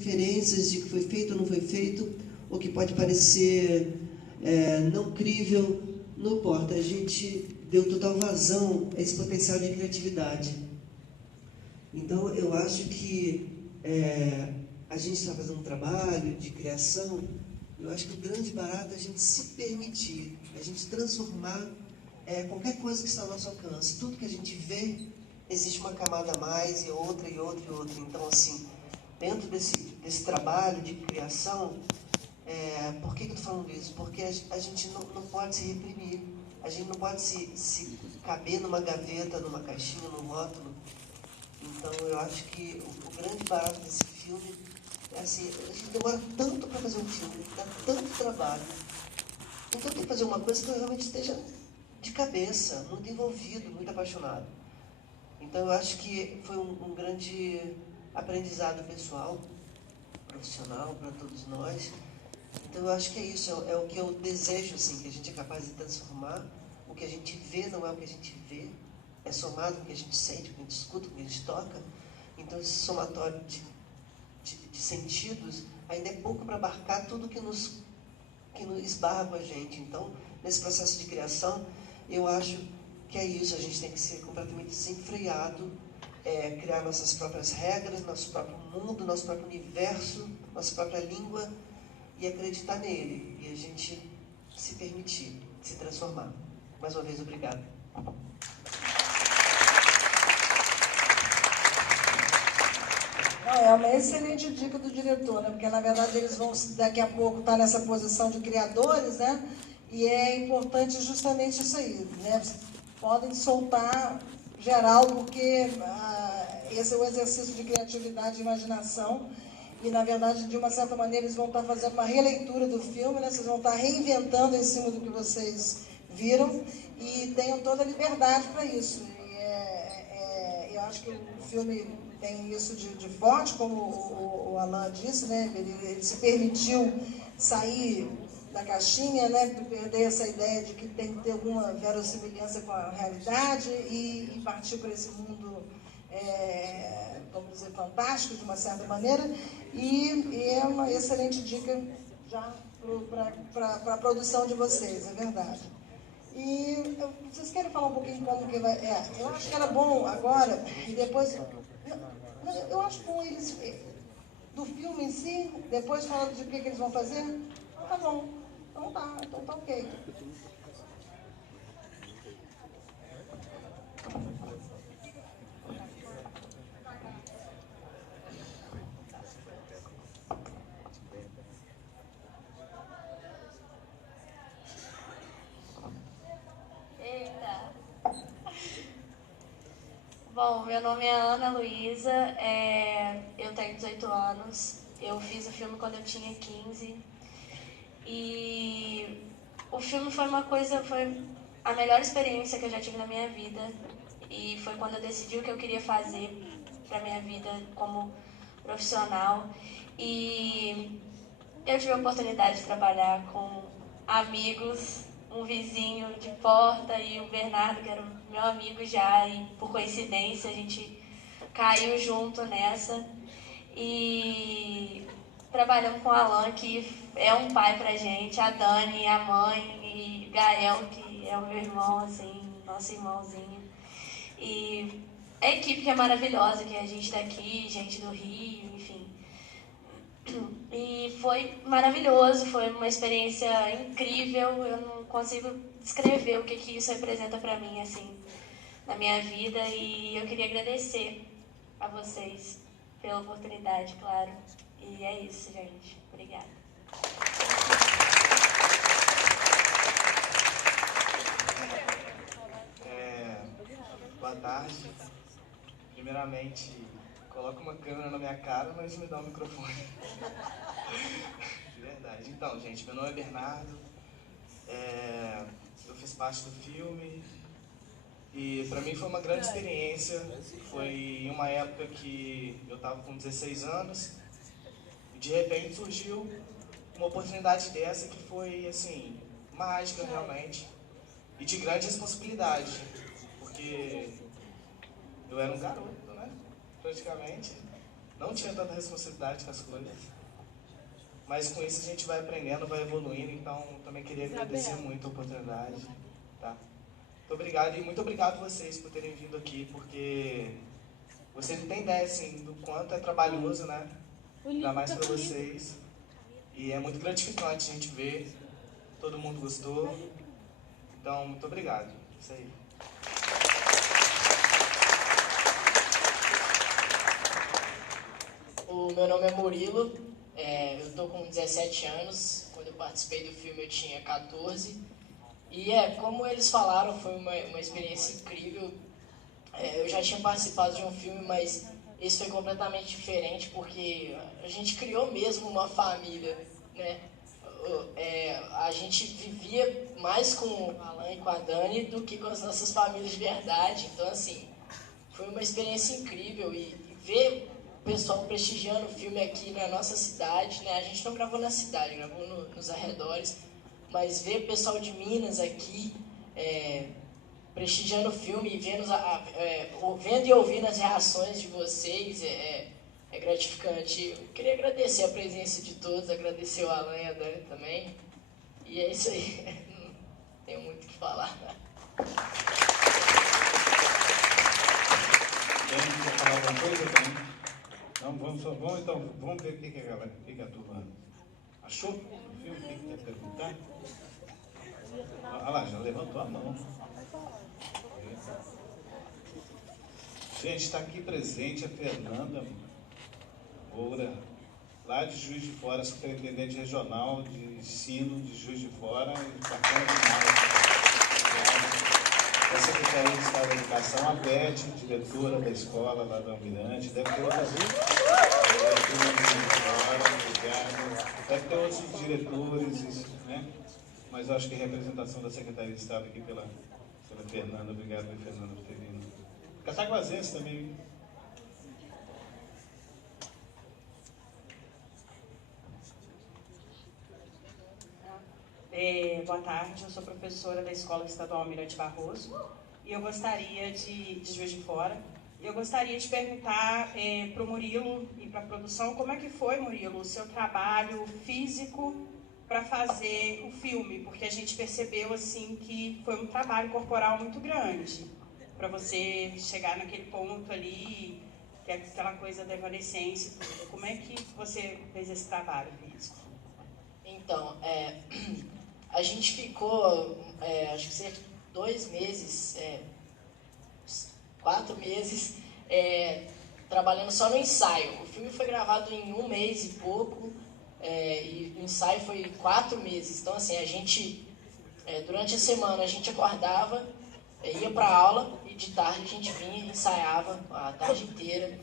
inferências de que foi feito ou não foi feito, ou que pode parecer não crível, não importa. A gente deu total vazão a esse potencial de criatividade. Então, eu acho que a gente está fazendo um trabalho de criação. Eu acho que o grande barato é a gente se permitir, a gente transformar qualquer coisa que está ao nosso alcance. Tudo que a gente vê, existe uma camada a mais, e outra, e outra, e outra. Então, assim, dentro desse trabalho de criação, por que eu estou falando isso? Porque a gente não pode se reprimir, a gente não pode se caber numa gaveta, numa caixinha, num rótulo. Então, eu acho que o grande barato desse filme é assim, a gente demora tanto para fazer um filme, dá tanto trabalho. Então, tem que fazer uma coisa que eu realmente esteja de cabeça, muito envolvido, muito apaixonado. Então, eu acho que foi um grande aprendizado pessoal, profissional, para todos nós. Então, eu acho que é isso, é o que eu desejo, assim, que a gente é capaz de transformar. O que a gente vê não é o que a gente vê, é somado com o que a gente sente, com o que a gente escuta, com o que a gente toca. Então, esse somatório de sentidos ainda é pouco para abarcar tudo que nos esbarra com a gente. Então, nesse processo de criação, eu acho que é isso, a gente tem que ser completamente desenfreado, criar nossas próprias regras, nosso próprio mundo, nosso próprio universo, nossa própria língua, e acreditar nele, e a gente se permitir, se transformar. Mais uma vez, obrigado. É uma excelente dica do diretor, né? Porque na verdade eles vão daqui a pouco estar nessa posição de criadores, né? E é importante justamente isso aí, né? Podem soltar geral, porque esse é o exercício de criatividade e imaginação. E, na verdade, de uma certa maneira, eles vão estar fazendo uma releitura do filme, né? Vocês vão estar reinventando em cima do que vocês viram e tenham toda a liberdade para isso. E eu acho que o filme tem isso de forte, como o Alain disse, né? Ele se permitiu sair da caixinha, né? Perder essa ideia de que tem que ter alguma verossimilhança com a realidade e partir para esse mundo, vamos dizer, fantástico, de uma certa maneira. E é uma excelente dica já para a produção de vocês, é verdade. E vocês querem falar um pouquinho como que vai... eu acho que era bom agora, e depois... Eu acho bom eles... Do filme em si, depois falando de o que eles vão fazer. Então tá bom. Então tá ok. Eita! Bom, meu nome é Ana Luísa, eu tenho 18 anos, eu fiz o filme quando eu tinha 15 e o filme foi a melhor experiência que eu já tive na minha vida e foi quando eu decidi o que eu queria fazer para minha vida como profissional e eu tive a oportunidade de trabalhar com amigos, um vizinho de porta e o Bernardo, que era meu amigo já, e por coincidência a gente caiu junto nessa. E trabalhamos com o Alan, que é um pai pra gente, a Dani, a mãe, e o Gael, que é o meu irmão, assim, nosso irmãozinho. E a equipe que é maravilhosa, que é a gente daqui, gente do Rio, enfim. E foi maravilhoso, foi uma experiência incrível. Eu não consigo descrever o que isso representa para mim, assim, na minha vida. E eu queria agradecer a vocês pela oportunidade, claro. E é isso, gente. Obrigada. Boa tarde. Primeiramente, coloca uma câmera na minha cara, mas me dá um microfone. De verdade. Então, gente, meu nome é Bernardo. Eu fiz parte do filme. E pra mim foi uma grande experiência. Foi em uma época que eu tava com 16 anos. E de repente surgiu uma oportunidade dessa que foi, assim, mágica realmente. E de grande responsabilidade. Porque eu era um garoto, né? Praticamente. não tinha tanta responsabilidade com as coisas. Mas com isso a gente vai aprendendo, vai evoluindo, então também queria agradecer muito a oportunidade. Tá? Muito obrigado e muito obrigado a vocês por terem vindo aqui, porque vocês não têm ideia assim, do quanto é trabalhoso, né? Ainda mais para vocês. E é muito gratificante a gente ver, todo mundo gostou. Então, muito obrigado. Isso aí. O meu nome é Murilo, eu estou com 17 anos, quando eu participei do filme eu tinha 14. E como eles falaram, foi uma experiência incrível. Eu já tinha participado de um filme, mas esse foi completamente diferente, porque a gente criou mesmo uma família, né? A gente vivia mais com o Alan e com a Dani do que com as nossas famílias de verdade. Então, assim, foi uma experiência incrível. E ver o pessoal prestigiando o filme aqui na nossa cidade, né? A gente não gravou na cidade, gravou nos arredores, mas ver o pessoal de Minas aqui prestigiando o filme e vendo e ouvindo as reações de vocês é gratificante. Eu queria agradecer a presença de todos, agradecer o Alan e a Dani também. E é isso aí, não tenho muito o que falar. Quer falar alguma coisa também? Não, vamos ver o que a turma achou do filme, o que quer perguntar? Olha lá, já levantou a mão. Gente, está aqui presente a Fernanda Moura, lá de Juiz de Fora, superintendente regional de ensino de Juiz de Fora, e bacana demais. Da Secretaria de Estado da Educação, a Beth, diretora da escola lá do Almirante, deve ter outras deve ter outros diretores, né? Mas eu acho que a representação da Secretaria de Estado aqui pela Fernanda, obrigado, Fernanda, por ter vindo. Cataguasense também. Boa tarde, eu sou professora da Escola Estadual Almirante Barroso e eu gostaria de Juiz de Fora. Eu gostaria de perguntar para o Murilo e para a produção como é que foi, Murilo, o seu trabalho físico para fazer o filme, porque a gente percebeu assim que foi um trabalho corporal muito grande para você chegar naquele ponto ali, que é aquela coisa da evanescência. Como é que você fez esse trabalho físico? Então, a gente ficou, acho que cerca de 2 meses, 4 meses, trabalhando só no ensaio. O filme foi gravado em 1 mês e pouco, e o ensaio foi 4 meses. Então, assim, a gente, durante a semana, a gente acordava, ia para aula, e de tarde a gente vinha e ensaiava a tarde inteira.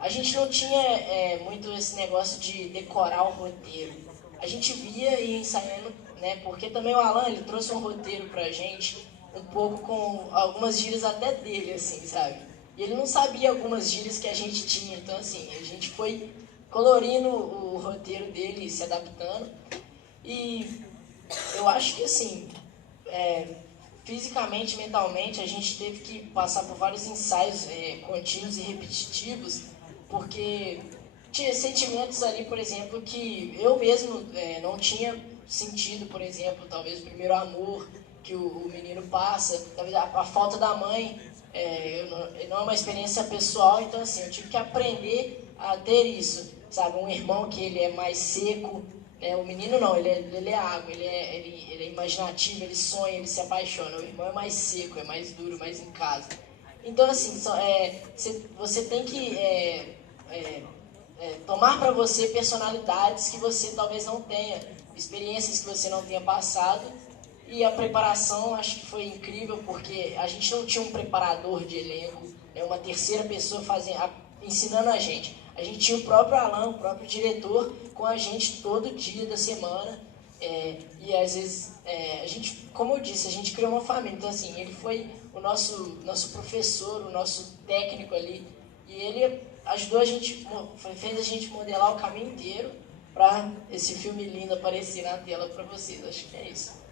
A gente não tinha muito esse negócio de decorar o roteiro. A gente via e ia ensaiando, né? Porque também o Alan, ele trouxe um roteiro pra gente, um pouco com algumas gírias até dele, assim, sabe? E ele não sabia algumas gírias que a gente tinha, então, assim, a gente foi colorindo o roteiro dele, se adaptando. E eu acho que, assim, fisicamente, mentalmente, a gente teve que passar por vários ensaios contínuos e repetitivos, porque tinha sentimentos ali, por exemplo, que eu mesmo não tinha sentido, por exemplo, talvez o primeiro amor que o menino passa, talvez a falta da mãe, não é uma experiência pessoal, então assim, eu tive que aprender a ter isso, sabe, um irmão que ele é mais seco, né? O menino não, ele é água, ele é imaginativo, ele sonha, ele se apaixona, o irmão é mais seco, é mais duro, mais em casa. Então assim, você tem que tomar para você personalidades que você talvez não tenha, experiências que você não tenha passado. E a preparação acho que foi incrível, porque a gente não tinha um preparador de elenco, né, uma terceira pessoa ensinando a gente. A gente tinha o próprio Alan, o próprio diretor, com a gente todo dia da semana. E às vezes, a gente, como eu disse, a gente criou uma família. Então assim, ele foi o nosso professor, o nosso técnico ali. E ele ajudou a gente, fez a gente modelar o caminho inteiro para esse filme lindo aparecer na tela para vocês. Acho que é isso.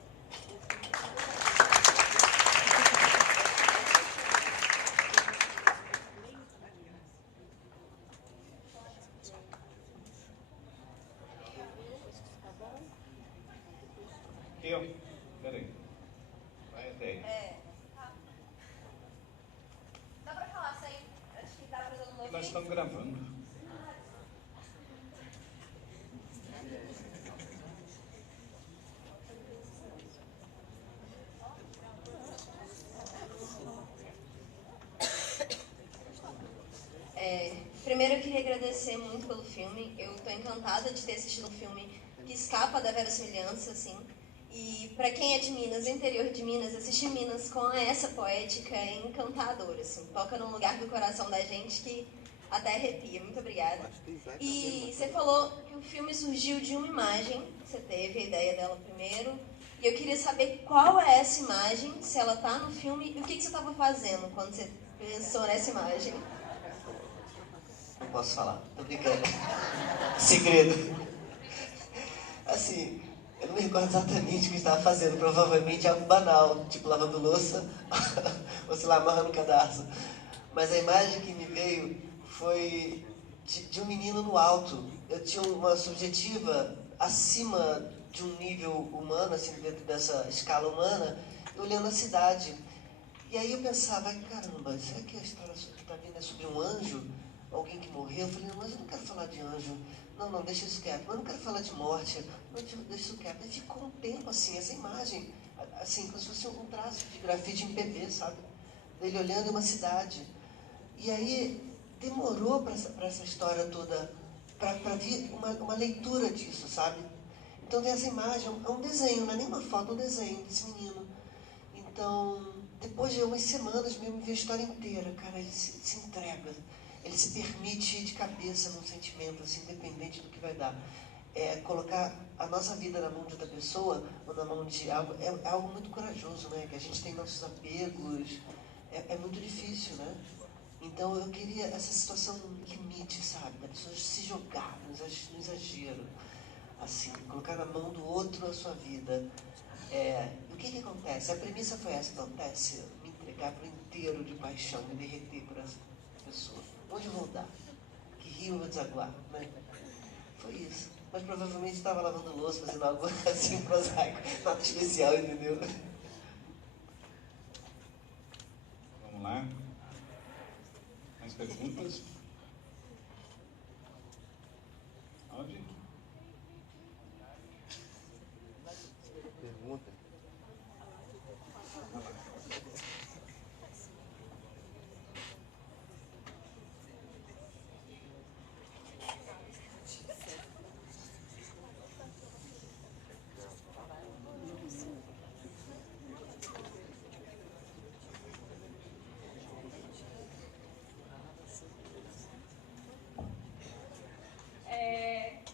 Tempo. Peraí. Vai até aí. Dá pra falar sem? Acho que dá pra todo mundo Nós ouvir. estamos gravando. Primeiro eu queria agradecer muito pelo filme. Eu tô encantada de ter assistido um filme que escapa da verossimilhança, assim. E pra quem é de Minas, do interior de Minas, assistir Minas com essa poética é encantador, assim. Toca num lugar do coração da gente que até arrepia. Muito obrigada. E você falou que o filme surgiu de uma imagem. Você teve a ideia dela primeiro. E eu queria saber qual é essa imagem, se ela tá no filme, e o que você estava fazendo quando você pensou nessa imagem. Não posso falar, tô brincando. Segredo. Assim, eu não me recordo exatamente o que eu estava fazendo. Provavelmente algo banal, tipo lavando louça, ou sei lá, amarrando um cadarço. Mas a imagem que me veio foi de um menino no alto. Eu tinha uma subjetiva acima de um nível humano, assim, dentro dessa escala humana, olhando a cidade. E aí eu pensava, caramba, será que a história que está vindo é sobre um anjo? Alguém que morreu? Eu falei, não, mas eu não quero falar de anjo. Não, deixa isso quieto. Mas eu não quero falar de morte. Não, deixa isso quieto. E ficou um tempo assim, essa imagem, assim, como se fosse um traço de grafite MPB, sabe? Ele olhando uma cidade. E aí demorou para essa história toda, para vir uma leitura disso, sabe? Então tem essa imagem, é um desenho, não é nem uma foto, é um desenho desse menino. Então, depois de umas semanas mesmo, me vi a história inteira, cara, ele se entrega. Ele se permite ir de cabeça num sentimento, assim, independente do que vai dar. Colocar a nossa vida na mão de outra pessoa, ou na mão de algo, é algo muito corajoso, né? Que a gente tem nossos apegos, é muito difícil, né? Então eu queria essa situação limite, sabe? Da pessoa se jogar no exagero, assim, colocar na mão do outro a sua vida. O que acontece? A premissa foi essa, acontece, me entregar por inteiro de paixão, me derreter por essa pessoa. Onde eu vou dar? Que rio eu vou desaguar, né? Foi isso. Mas provavelmente estava lavando louça, fazendo algo assim, prosaico, nada especial, entendeu? Vamos lá. Mais perguntas? Onde? Pergunta.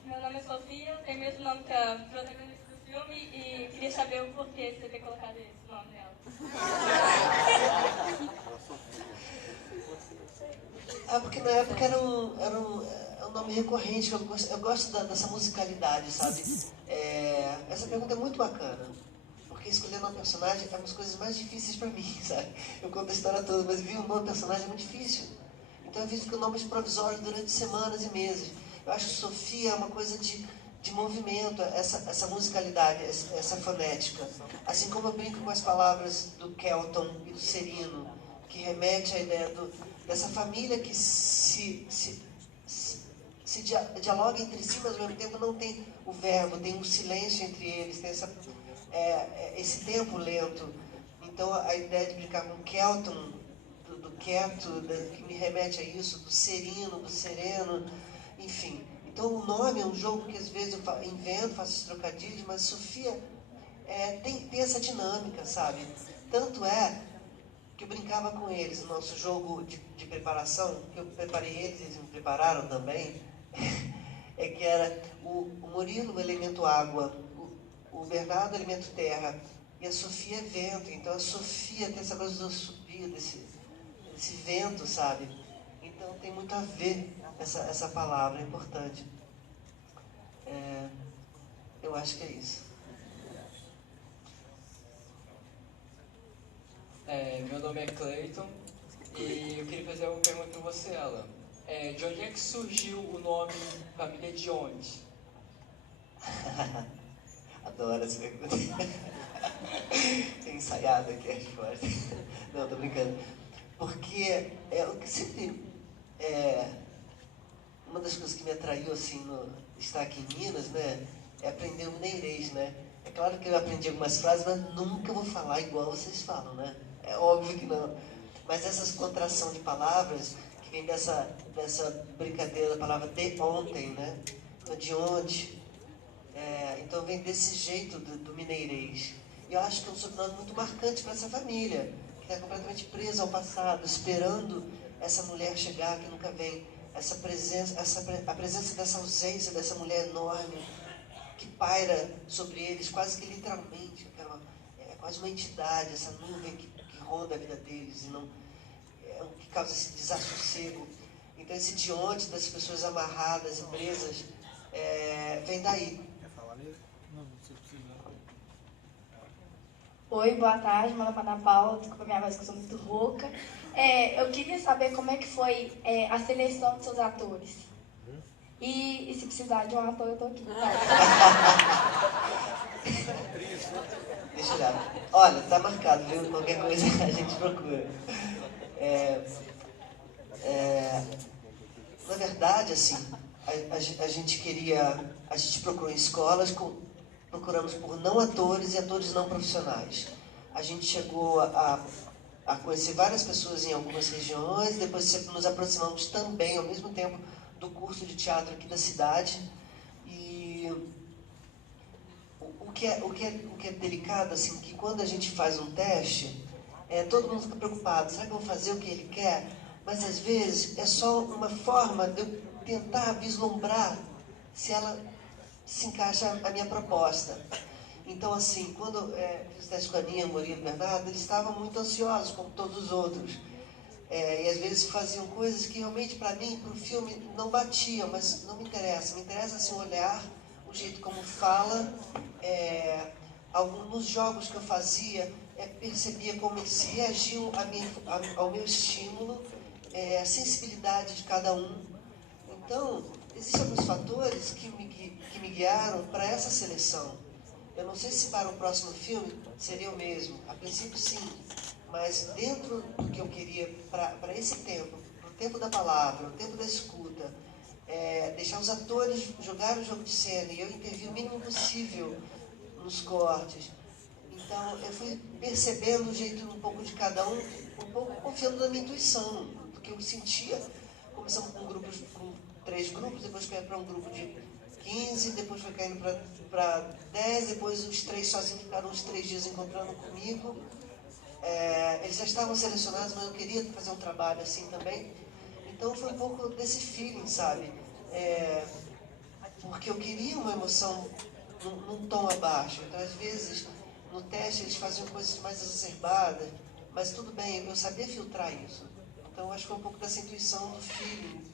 Meu nome é Sofia, tenho o mesmo nome que a protagonista do filme e queria saber o porquê de você ter colocado esse nome nela. Porque na época era um nome recorrente, eu gosto dessa musicalidade, sabe? Essa pergunta é muito bacana, porque escolher um personagem é uma das coisas mais difíceis para mim, sabe? Eu conto a história toda, mas vir um novo personagem é muito difícil. Então eu fiz nomes provisórios durante semanas e meses. Eu acho que Sofia é uma coisa de movimento, essa musicalidade, essa fonética. Assim como eu brinco com as palavras do Kelton e do Serino, que remete à ideia dessa família que se dialoga entre si, mas ao mesmo tempo não tem o verbo, tem um silêncio entre eles, tem esse tempo lento. Então a ideia de brincar com Kelton, do quieto, que me remete a isso, do serino, do sereno, enfim. Então o nome é um jogo que às vezes eu invento, faço esses trocadilhos, mas Sofia tem essa dinâmica, sabe? Tanto é que eu brincava com eles no nosso jogo de preparação, que eu preparei eles me prepararam também, que era o Murilo, o elemento água, o Bernardo, o elemento terra, e a Sofia é vento. Então a Sofia tem essa coisa do subir, desse vento, sabe? Então tem muito a ver essa palavra, é importante. Eu acho que é isso. Meu nome é Cleiton e eu queria fazer uma pergunta para você, Alan. De onde é que surgiu o nome Família de Onde? Adoro essa pergunta. Tenho ensaiado aqui a resposta. Não, tô brincando. Porque o que sempre... uma das coisas que me atraiu, assim, no estar aqui em Minas, né? É aprender o mineirês, né? É claro que eu aprendi algumas frases, mas nunca vou falar igual vocês falam, né? É óbvio que não. Mas essas contração de palavras, que vem dessa brincadeira da palavra de ontem, né? De ontem. Então vem desse jeito do mineirês. E eu acho que é um sobrenome muito marcante para essa família, que está completamente presa ao passado, esperando essa mulher chegar que nunca vem. Essa presença, a presença dessa ausência, dessa mulher enorme, que paira sobre eles, quase que literalmente, é quase uma entidade, essa nuvem que ronda a vida deles, e não, o que causa esse desassossego. Então esse de ontem, das pessoas amarradas e presas, vem daí. Oi, boa tarde, meu nome é Ana Paula, desculpa minha voz que eu sou muito rouca. Eu queria saber como é que foi a seleção dos seus atores. E se precisar de um ator, eu tô aqui. Deixa eu olhar. Olha, tá marcado, viu? Qualquer coisa a gente procura. Na verdade, assim, a gente procurou em escolas, procuramos por não atores e atores não profissionais. A gente chegou a conhecer várias pessoas em algumas regiões, depois nos aproximamos também, ao mesmo tempo, do curso de teatro aqui da cidade. E o que é delicado, assim, que quando a gente faz um teste, todo mundo fica preocupado, será que eu vou fazer o que ele quer? Mas às vezes é só uma forma de eu tentar vislumbrar se ela se encaixa a minha proposta. Então, assim, quando fiz o teste com a Aninha, Murilo e Bernardo, eles estavam muito ansiosos, como todos os outros. E às vezes faziam coisas que realmente, para mim, para o filme, não batiam, mas não me interessa. Me interessa assim, o olhar, o jeito como fala. Nos jogos que eu fazia, percebia como eles reagiam ao meu estímulo, a sensibilidade de cada um. Então, existem alguns fatores que me guiaram para essa seleção. Eu não sei se para o próximo filme seria o mesmo. A princípio, sim. Mas dentro do que eu queria para esse tempo, para o tempo da palavra, o tempo da escuta, deixar os atores jogar o jogo de cena e eu intervir o mínimo possível nos cortes. Então, eu fui percebendo o jeito um pouco de cada um pouco confiando na minha intuição, do que eu sentia. Começamos com 3 grupos, depois caiu para um grupo de 15, depois foi caindo para 10, depois os 3 sozinhos ficaram uns 3 dias encontrando comigo. Eles já estavam selecionados, mas eu queria fazer um trabalho assim também. Então foi um pouco desse feeling, sabe? Porque eu queria uma emoção num tom abaixo. Então, às vezes, no teste eles faziam coisas mais exacerbadas, mas tudo bem, eu sabia filtrar isso. Então, acho que foi um pouco dessa intuição do feeling.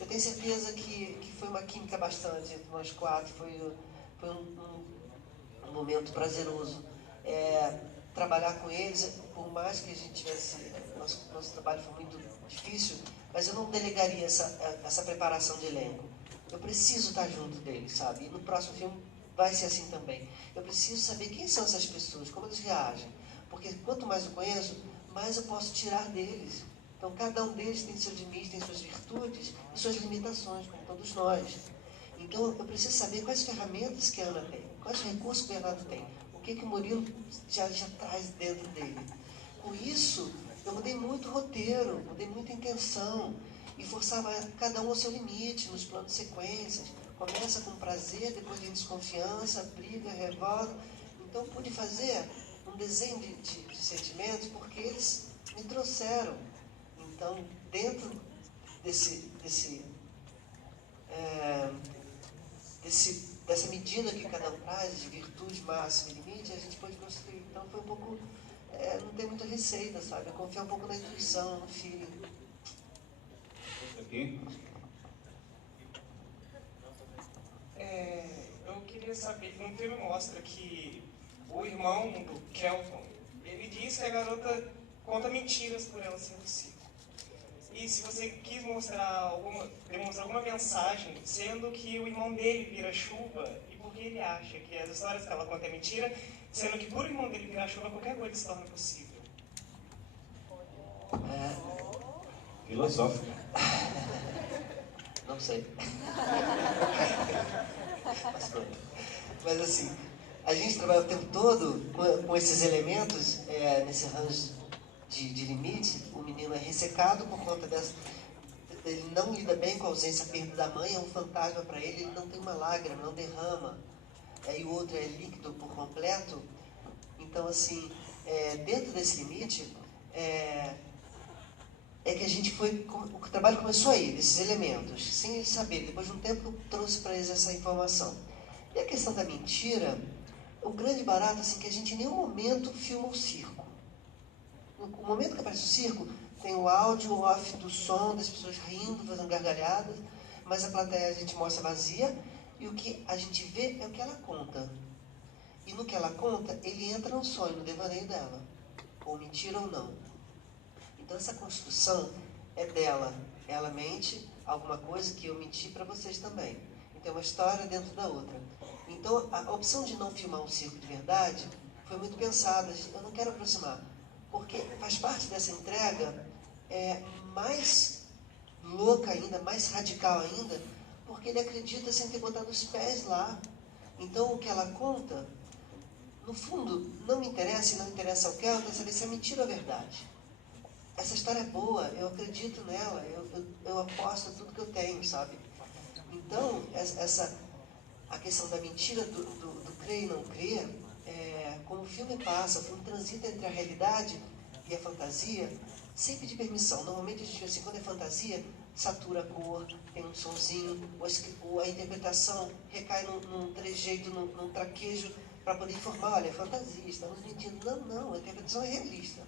Eu tenho certeza que foi uma química bastante entre nós 4, foi um momento prazeroso. Trabalhar com eles, por mais que a gente tivesse... Nosso trabalho foi muito difícil, mas eu não delegaria essa preparação de elenco. Eu preciso estar junto deles, sabe? E no próximo filme vai ser assim também. Eu preciso saber quem são essas pessoas, como eles reagem. Porque quanto mais eu conheço, mais eu posso tirar deles. Então, cada um deles tem seus limites, tem suas virtudes e suas limitações, como todos nós. Então, eu preciso saber quais ferramentas que a Ana tem, quais recursos que o Bernardo tem, o que o Murilo já traz dentro dele. Com isso, eu mudei muito o roteiro, mudei muita intenção e forçava cada um ao seu limite, nos planos de sequências. Começa com prazer, depois de desconfiança, briga, revolta. Então, pude fazer um desenho de sentimentos porque eles me trouxeram. Então, dentro dessa medida que cada um traz, de virtude máxima e limite, a gente pode construir. Então, foi um pouco... não tem muita receita, sabe? Eu confio um pouco na intuição, no feeling. Aqui? Eu queria saber, no filme mostra que o irmão do Kelton, ele diz que a garota conta mentiras por ela ser possível. E se você quis demonstrar alguma mensagem, sendo que o irmão dele vira chuva, e por que ele acha que as histórias que ela conta é mentira, sendo que por irmão dele virar chuva, qualquer coisa se torna possível. Filosófica. Não sei. Mas assim, a gente trabalha o tempo todo com esses elementos, nesse range de limite. O menino é ressecado por conta dessa... Ele não lida bem com a ausência, a perda da mãe, é um fantasma para ele, ele não tem uma lágrima, não derrama. E o outro é líquido por completo. Então, assim, dentro desse limite, que a gente foi... O trabalho começou aí, desses elementos, sem ele saber. Depois de um tempo, eu trouxe para eles essa informação. E a questão da mentira, o grande barato, assim, que a gente em nenhum momento filma o circo. No momento que aparece o circo, tem o áudio off do som, das pessoas rindo, fazendo gargalhadas, mas a plateia a gente mostra vazia, e o que a gente vê é o que ela conta. E no que ela conta, ele entra no sonho, no devaneio dela. Ou mentira ou não. Então essa construção é dela. Ela mente alguma coisa que eu menti para vocês também. Então é uma história dentro da outra. Então a opção de não filmar um circo de verdade foi muito pensada. Eu não quero aproximar, porque faz parte dessa entrega mais louca ainda, mais radical ainda, porque ele acredita sem ter botado os pés lá. Então o que ela conta, no fundo, não me interessa e não interessa ao que ela quer saber se é mentira ou verdade. Essa história é boa, eu acredito nela, eu aposto tudo que eu tenho, sabe? Então, a questão da mentira, do crer e não crer, como o filme passa, o filme transita entre a realidade e a fantasia, sem pedir permissão. Normalmente a gente vê assim, quando é fantasia, satura a cor, tem um sonzinho, ou a interpretação recai num trejeito, num traquejo, para poder informar, olha, é fantasia, estamos mentindo. Não, a interpretação é realista.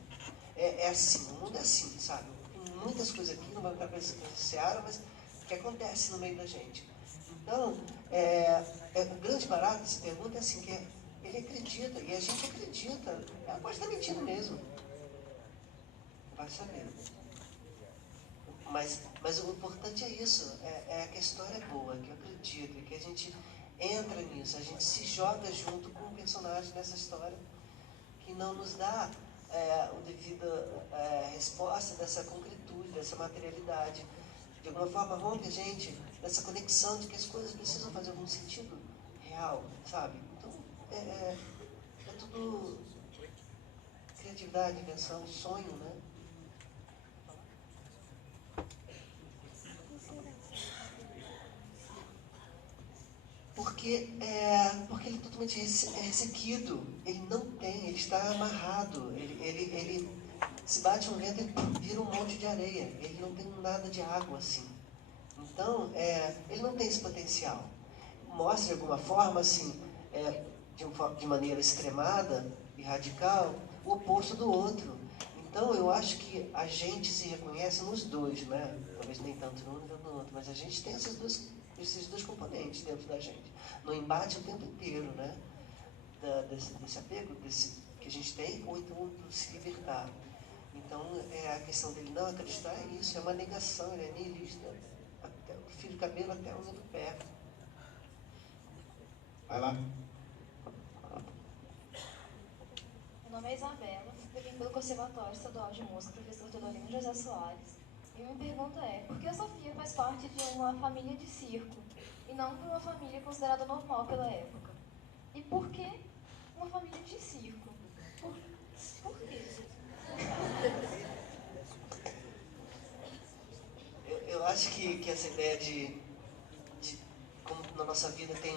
É assim, o mundo é assim, sabe? Tem muitas coisas aqui, não vai entrar para esse seara, mas que acontece no meio da gente. Então, o grande barato dessa pergunta é assim, que ele acredita, e a gente acredita. Ela pode estar mentindo mesmo. Vai saber. Mas o importante é isso, que a história é boa, que eu acredito, que a gente entra nisso, a gente se joga junto com o personagem nessa história, que não nos dá a devida resposta dessa concretude, dessa materialidade. De alguma forma rompe a gente dessa conexão de que as coisas precisam fazer algum sentido real, sabe? Então, é tudo criatividade, invenção, sonho, né? Porque ele é totalmente ressequido, ele não tem, ele está amarrado, ele se bate um vento e vira um monte de areia, ele não tem nada de água assim. Então, ele não tem esse potencial. Mostra de alguma forma, assim, de maneira extremada e radical, o oposto do outro. Então, eu acho que a gente se reconhece nos dois, né? Talvez nem tanto no um, nem tanto no outro, mas a gente tem esses dois componentes dentro da gente. No embate o tempo inteiro, né? Desse apego que a gente tem, ou então do se libertar. Então, a questão dele não acreditar é isso, é uma negação, ele é nihilista, até o fio de cabelo até o unha do pé. Vai lá. Meu nome é Isabela, eu vim pelo Conservatório Estadual de Música, professor Teodolino José Soares. E minha pergunta é, por que a Sofia faz parte de uma família de circo e não de uma família considerada normal pela época? E por que uma família de circo? Por quê? Eu acho que essa ideia de como na nossa vida tem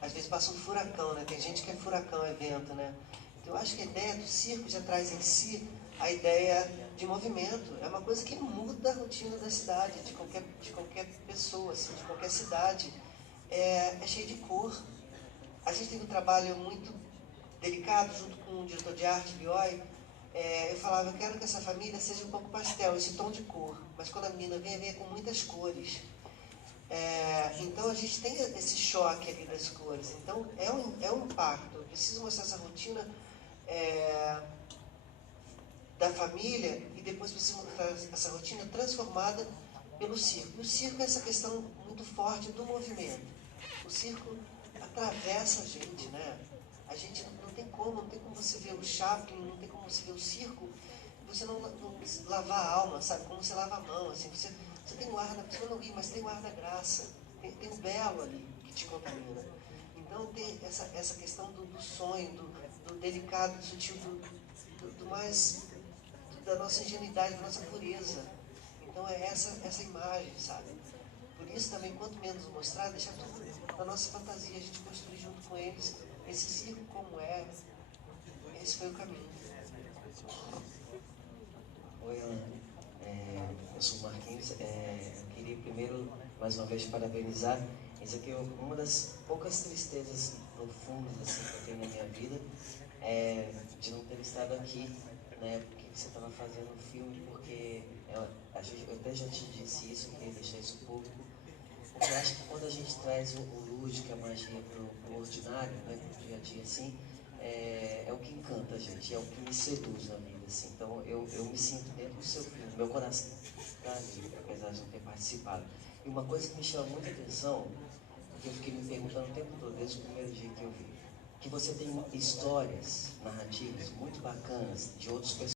às vezes passa um furacão, né? Tem gente que é furacão, é vento, né? Então eu acho que a ideia do circo já traz em si a ideia de movimento. É uma coisa que muda a rotina da cidade, de qualquer pessoa, assim, de qualquer cidade. É cheio de cor. A gente teve um trabalho muito delicado junto com o diretor de arte, Bioy. Eu falava, eu quero que essa família seja um pouco pastel, esse tom de cor. Mas quando a menina vem com muitas cores. Então a gente tem esse choque ali das cores. Então é um impacto. Eu preciso mostrar essa rotina da família e depois preciso mostrar essa rotina transformada pelo circo. E o circo é essa questão muito forte do movimento. O circo atravessa a gente, né? A gente não tem como você ver o Chaplin, não tem como você ver o circo, você não lavar a alma, sabe? Como você lava a mão, assim, você tem o ar da, você não ri, mas tem o ar da graça, tem o belo ali que te contamina. Então tem essa questão do sonho, do delicado, do sutil, do mais, da nossa ingenuidade, da nossa pureza. Então é essa imagem, sabe? Por isso também, quanto menos mostrar, deixar tudo na nossa fantasia, a gente construir junto com eles esse circo como é. Esse foi o caminho. Oi, Ana. Eu sou o Marquinhos. Eu queria primeiro, mais uma vez, parabenizar. Isso aqui é uma das poucas tristezas profundas assim, que eu tenho na minha vida, de não ter estado aqui na época que você estava fazendo o filme, porque eu até já te disse isso, queria deixar isso público, porque eu acho que quando a gente traz o lúdico, a magia pro ordinário, né, pro dia a dia assim, é o que encanta a gente, é o que me seduz na vida, assim. Então eu me sinto dentro do seu filme, meu coração está ali, apesar de não ter participado. E uma coisa que me chama muita atenção, porque eu fiquei me perguntando o tempo todo, desde o primeiro dia que eu vi, que você tem histórias narrativas muito bacanas de outros personagens.